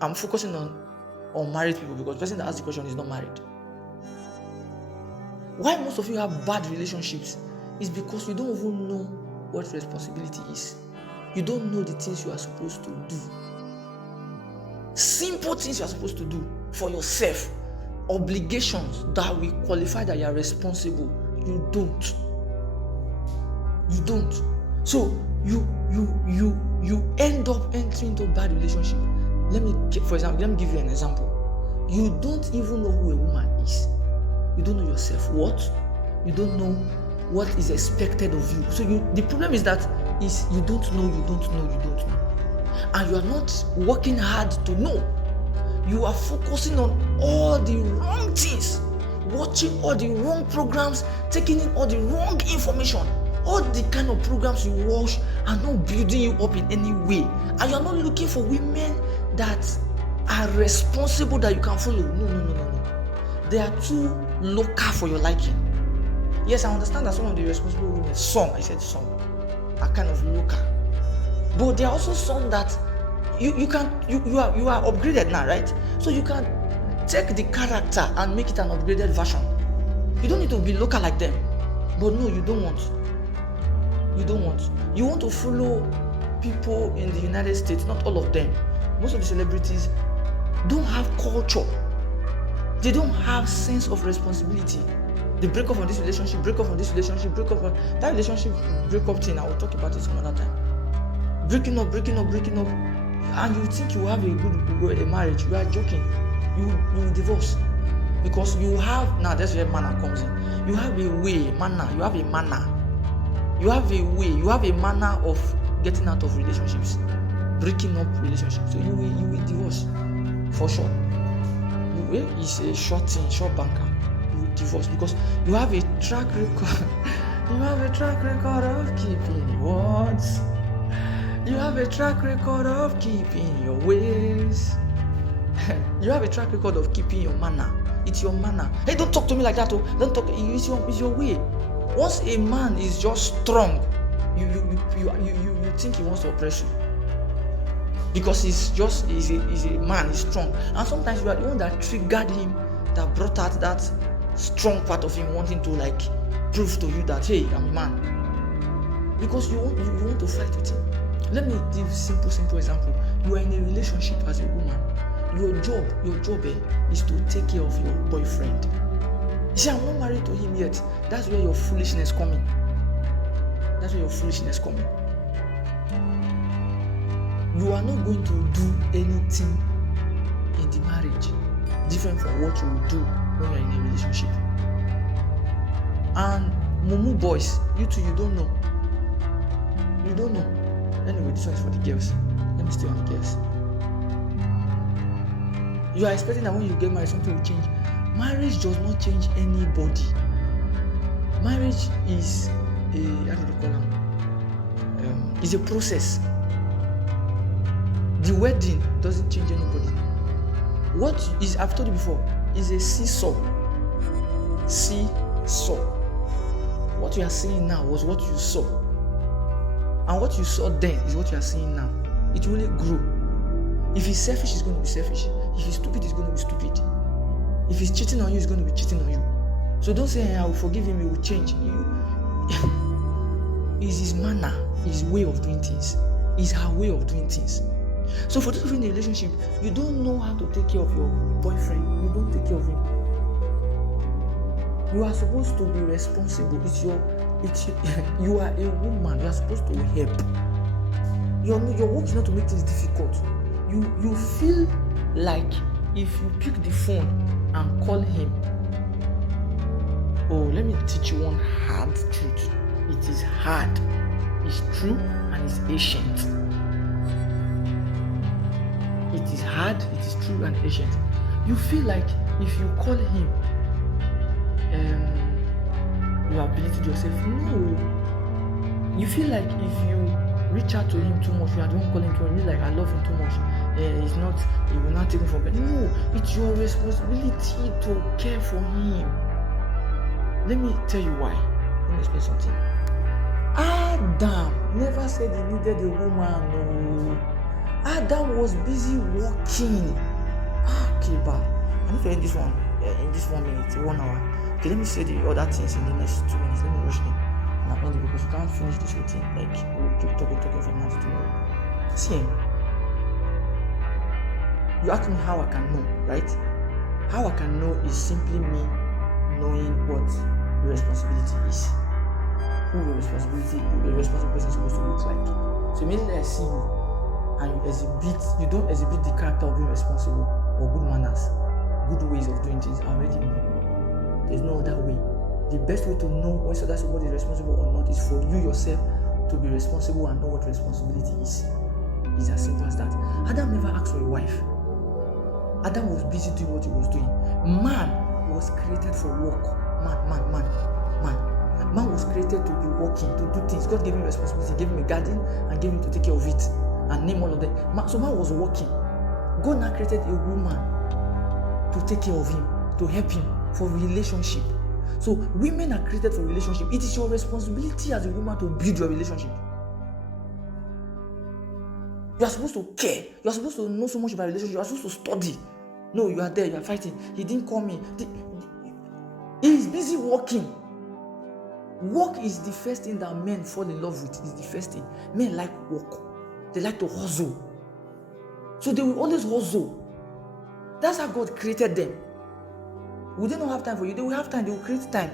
I'm focusing on married people, because the person that asked the question is not married. Why most of you have bad relationships is because you don't even know what responsibility is. You don't know the things you are supposed to do. Simple things you are supposed to do for yourself. Obligations that will qualify that you are responsible. You don't. So you end up entering into a bad relationship. Let me give you an example. You don't even know who a woman is. You don't know your self-worth. You don't know what is expected of you. So the problem is that you don't know. And you are not working hard to know. You are focusing on all the wrong things, watching all the wrong programs, taking in all the wrong information. All the kind of programs you watch are not building you up in any way. And you are not looking for women that are responsible that you can follow. No. They are too local for your liking. Yes, I understand that some of the responsible women, some are kind of local. But there are also some that you are upgraded now, right? So you can take the character and make it an upgraded version. You don't need to be local like them. But no, you don't want. You want to follow people in the United States, not all of them. Most of the celebrities don't have culture. They don't have sense of responsibility. They break up on this relationship, break up on that relationship, break up thing. I will talk about it some other time. Breaking up, and you think you have a marriage. You are joking. You will divorce because you have now. That's where manner comes in. You have a way, manner. You have a manner. You have a way. You have a manner of getting out of relationships, breaking up relationships. So you will divorce for sure. It's a short banker. You will divorce because you have a track record. You have a track record of keeping your words. You have a track record of keeping your ways. You have a track record of keeping your manner. It's your manner. Hey, don't talk to me like that. Oh, don't talk. It's your way. Once a man is just strong, you think he wants to oppress you. Because he's a man, he's strong. And sometimes you are the one that triggered him, that brought out that strong part of him wanting to like prove to you that, hey, I'm a man. Because you want to fight with him. Let me give a simple example. You are in a relationship as a woman. Your job is to take care of your boyfriend. You see, I'm not married to him yet. That's where your foolishness coming. You are not going to do anything in the marriage different from what you will do when you are in a relationship. And mumu boys, you two, you don't know. Anyway, this one is for the girls. Let me stay on the girls. You are expecting that when you get married, something will change. Marriage does not change anybody. Marriage is is a process. The wedding doesn't change anybody. What is, I've told you before, is a seesaw. What you are seeing now was what you saw. And what you saw then is what you are seeing now. It will grow. If he's selfish, he's going to be selfish. If he's stupid, he's going to be stupid. If he's cheating on you, he's going to be cheating on you. So don't say, I will forgive him, he will change. It's his manner, his way of doing things. It's her way of doing things. So for those of you in a relationship, you don't know how to take care of your boyfriend. You don't take care of him. You are supposed to be responsible. You are a woman. You are supposed to help. Your work is not to make things difficult. You feel like if you pick the phone and call him, oh, let me teach you one hard truth. It is hard, it's true, and it's ancient. It is hard, it is true, and ancient. You feel like if you call him, you have believed yourself. No. You feel like if you reach out to him too much, you are the one calling to him, like, I love him too much. He will not take me for granted. No, it's your responsibility to care for him. Let me tell you why. Let me explain something. Adam never said he needed a woman. No. Adam was busy working. Okay, but I need to end this one in this 1 minute, 1 hour. Okay, let me say the other things in the next 2 minutes. Let me rush them. And I'll end it because we can't finish this whole thing. Like, we'll keep talking from now to tomorrow. See, you ask me how I can know, right? How I can know is simply me knowing what the responsibility is. Who the responsible person is supposed to look like. So immediately I see you and you don't exhibit the character of being responsible or good manners, good ways of doing things, I already know. There's no other way. The best way to know whether somebody is responsible or not is for you yourself to be responsible and know what responsibility is. It's as simple as that. Adam never asked for a wife. Adam was busy doing what he was doing. Man was created for work. Man was created to be working, to do things. God gave him responsibility, gave him a garden and gave him to take care of it and name all of them. So man was working. God now created a woman to take care of him, to help him for relationship. So women are created for relationship. It is your responsibility as a woman to build your relationship. You are supposed to care. You are supposed to know so much about relationship. You are supposed to study. No, you are there. You are fighting. He didn't call me. He is busy working. Work is the first thing that men fall in love with. Is the first thing. Men like work. They like to hustle. So they will always hustle. That's how God created them. Will they not have time for you? They will have time. They will create time.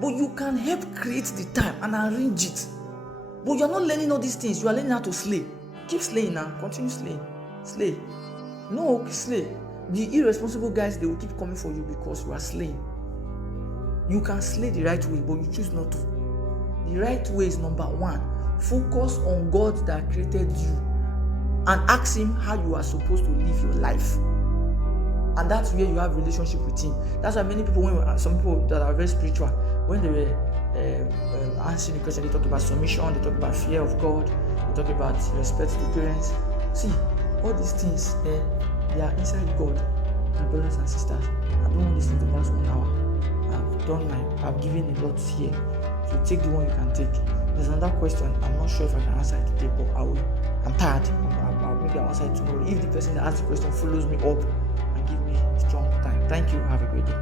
But you can help create the time and arrange it. But you are not learning all these things. You are learning how to slay. Keep slaying now. Continue slaying. Slay. No, slay. The irresponsible guys, they will keep coming for you because you are slaying. You can slay the right way, but you choose not to. The right way is number one. Focus on God that created you and ask him how you are supposed to live your life. And that's where you have relationship with him. That's why many people, some people that are very spiritual, when they were answering the question, they talk about submission, they talk about fear of God, they talk about respect to parents. See, all these things, they are inside God, my brothers and sisters. I don't want this thing to done I've given a lot here. So take the one you can take. There's another question. I'm not sure if I can answer it today, but I'm tired. Maybe I'll answer it tomorrow. If the person that asked the question follows me up and give me strong time. Thank you. Have a great day.